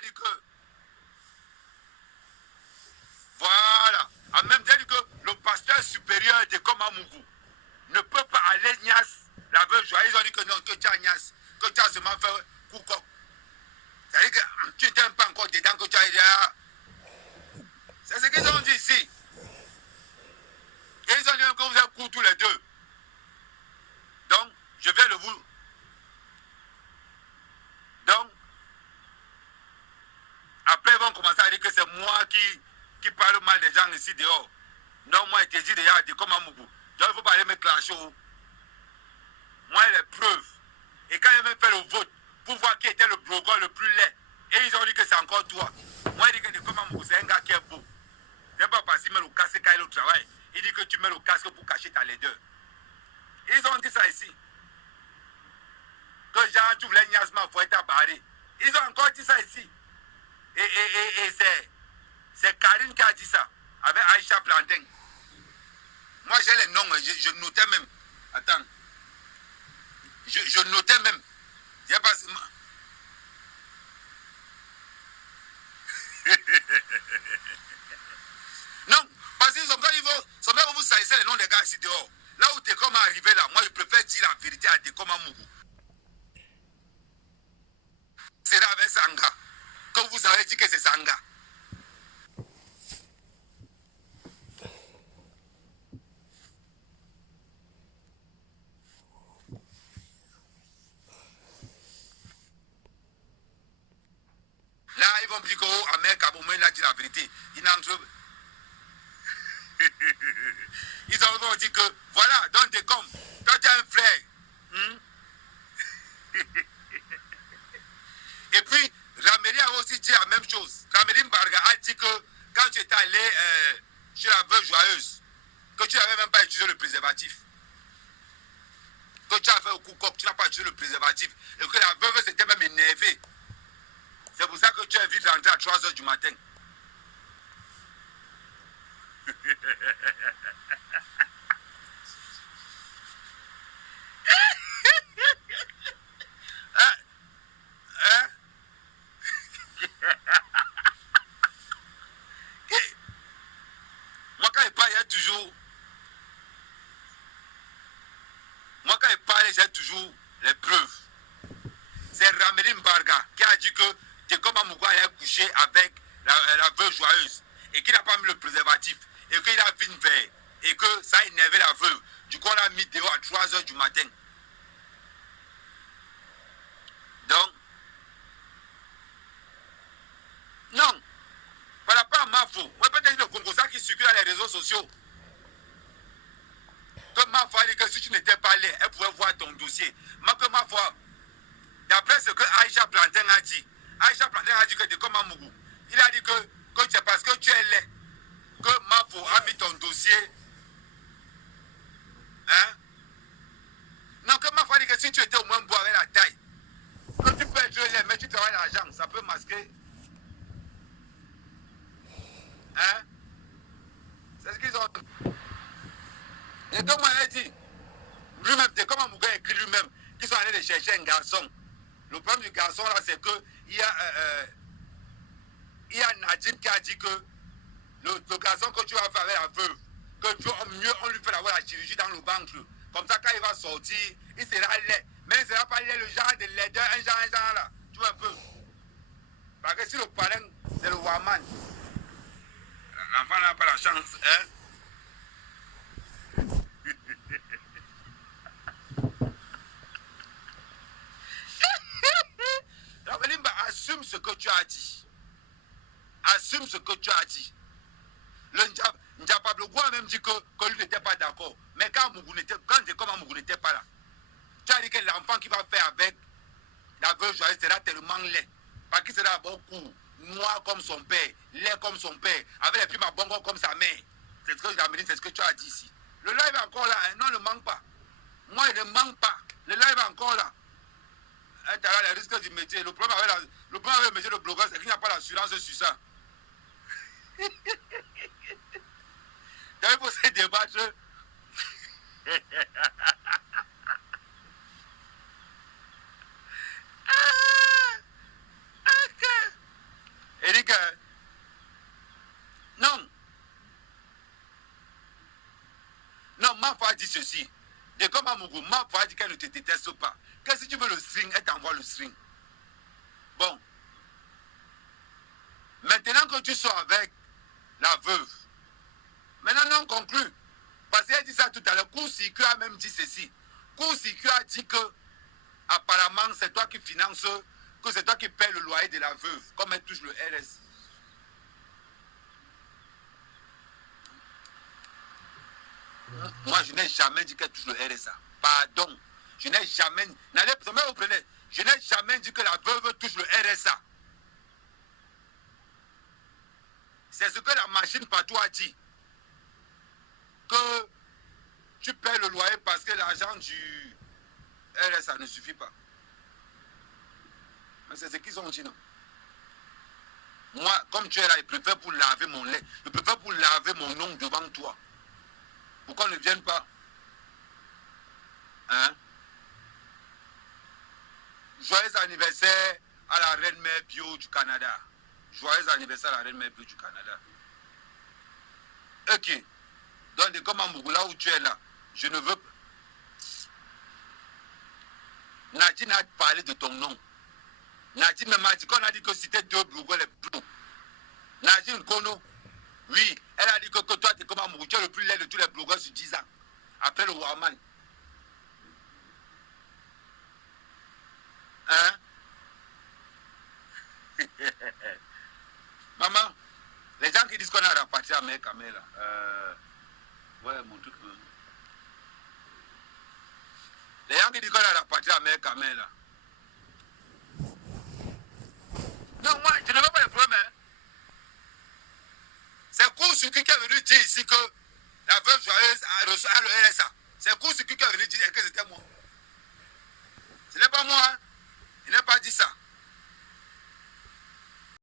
a dit que, voilà, en même temps, il a dit que le pasteur supérieur de Komamougou ne peut pas aller Nias, la veuve joyeuse. Ils ont dit que non, que tu as Nias, que tu as seulement fait Koukok. C'est-à-dire que tu n'étais pas encore dedans, que tu as déjà. C'est ce qu'ils ont dit ici. Et ils ont dit que vous êtes court tous les deux. Donc, je vais le vous. Donc, après, ils vont commencer à dire que c'est moi qui parle mal des gens ici dehors. Non, moi, je te dis déjà, de comme Amougou. Donc, il ne faut pas aller me clasher. Moi, les preuves. Et quand ils ont fait le vote pour voir qui était le blogueur le plus laid, et ils ont dit que c'est encore toi. Moi, je dis que de comme Amougou, c'est un gars qui est beau. C'est pas parce qu'il met le casque quand il est au travail. Il dit que tu mets le casque pour cacher ta laideur. Ils ont dit ça ici. Que Jean, tu voulais Niasma, il faut être barré. Ils ont encore dit ça ici. Et c'est Karine qui a dit ça, avec Aïcha Plantain. Moi, j'ai les noms, je notais même. Attends. Je notais même. Il y a pas... Non, parce qu'ils sont quand ils vont vous saisir les noms des gars ici dehors. Là où Dekoma est arrivé là, moi je préfère dire la vérité à Dekoma Mougou. C'est là avec Sanga. Comme vous avez dit que c'est Sanga. Là, ils vont me dire que oh, Ahmed Kaboumé, il a dit la vérité. Il n'entre... Ils ont dit que, voilà, donc t'es comme, toi tu as un frère. Et puis, Raméry a aussi dit la même chose. Raméry Mbarga a dit que quand tu étais allé chez la veuve joyeuse, que tu n'avais même pas utilisé le préservatif. Que tu as fait au coup coq, tu n'as pas utilisé le préservatif. Et que la veuve s'était même énervée. C'est pour ça que tu es vite rentré à 3 h du matin. Hein? Hein? Moi, quand il parle, il y a toujours... Moi, quand il parle, j'ai toujours les preuves. C'est Raméry Mbarga qui a dit que Dekoma Mougou allait coucher avec la veuve joyeuse et qu'il n'a pas mis le préservatif et qu'il a vu une veille et que ça a énervé la veuve. Du coup, on a mis dehors à 3 h du matin. Donc, non, par rapport à Mafo, moi peut-être le Congo ça qui circule dans les réseaux sociaux. Que Mafo a dit que si tu n'étais pas là, elle pouvait voir ton dossier. Mais que Mafo, d'après ce que Aïcha Plantain a dit que Dekoma Mougou, il a dit que c'est parce que tu es laid que Mafo a mis ton dossier. Hein? Non, que Mafo a dit que si tu étais au moins beau avec la taille, que tu peux être laid, mais tu travailles l'argent, ça peut masquer. Hein? C'est ce qu'ils ont dit. Et donc, moi, elle dit, lui-même, Dekoma Mougou a écrit lui-même qu'ils sont allés chercher un garçon. Le problème du garçon, là, c'est qu'il y a Nadine qui a dit que le garçon que tu vas faire avec la veuve, que mieux on lui fait avoir la chirurgie dans le ventre. Comme ça, quand il va sortir, il sera laid. Mais il ne sera pas laid, le genre de laideur, un genre là. Tu vois un peu. Parce que si le parrain, c'est le Waman, l'enfant n'a pas la chance, hein. Ramelimba, assume ce que tu as dit. Assume ce que tu as dit. Le Ndiabablogo a même dit que lui n'était pas d'accord. Mais quand Mougou n'était pas là, tu as dit que l'enfant qui va faire avec la veuve joyeuse sera tellement laid. Parce qu'il sera beaucoup noir comme son père, laid comme son père, avec les primes à bongo comme sa mère. C'est ce que c'est ce que tu as dit ici. Le live est encore là, hein? Non, il ne manque pas. Moi, il ne manque pas. Le live est encore là. Tu as les risques du métier. Le problème avec le métier de blogueur, c'est qu'il n'y a pas l'assurance sur ça. Donc, il faut se débattre. Ok. dit ceci. Et comme à Mougou, ma voix dit qu'elle ne te déteste pas. Que si tu veux le string, elle t'envoie le string. Bon. Maintenant que tu sors avec la veuve, maintenant on conclut. Parce qu'elle dit ça tout à l'heure. Court-circuit a même dit ceci. Court-circuit a dit que apparemment c'est toi qui finances, que c'est toi qui paies le loyer de la veuve, comme elle touche le RS. Moi, je n'ai jamais dit qu'elle touche le RSA. Pardon. Je n'ai jamais... Je n'ai jamais dit que la veuve touche le RSA. C'est ce que la machine partout a dit. Que tu paies le loyer parce que l'argent du RSA ne suffit pas. Mais c'est ce qu'ils ont dit, non? Moi, comme tu es là, je préfère pour laver mon lait. Je préfère pour laver mon nom devant toi. Pourquoi ne viennent pas? Hein? Joyeux anniversaire à la reine-mère bio du Canada. Joyeux anniversaire à la reine-mère bio du Canada. Ok. Donc, comme à Mougoula où tu es là, je ne veux pas. Nadine a parlé de ton nom. Nadine m'a dit qu'on a dit que c'était deux blogueurs les plus. Nadine Kono, oui, elle a dit que toi, tu es comme à Mougou, tu es le plus laid de tous les blogueurs sur 10 ans. Après le Warman. Hein? Maman, les gens qui disent qu'on a rapatrié à Mère Kamela. Ouais, mon truc. Les gens qui disent qu'on a rapatrié à Mère Kamela. Non, moi, je ne veux pas le problème. Hein. C'est Court-Circuit qui est venu dire ici que la veuve joyeuse a le RSA. C'est Court-Circuit qui est venu dire que c'était moi. Ce n'est pas moi. Hein. Il n'a pas dit ça.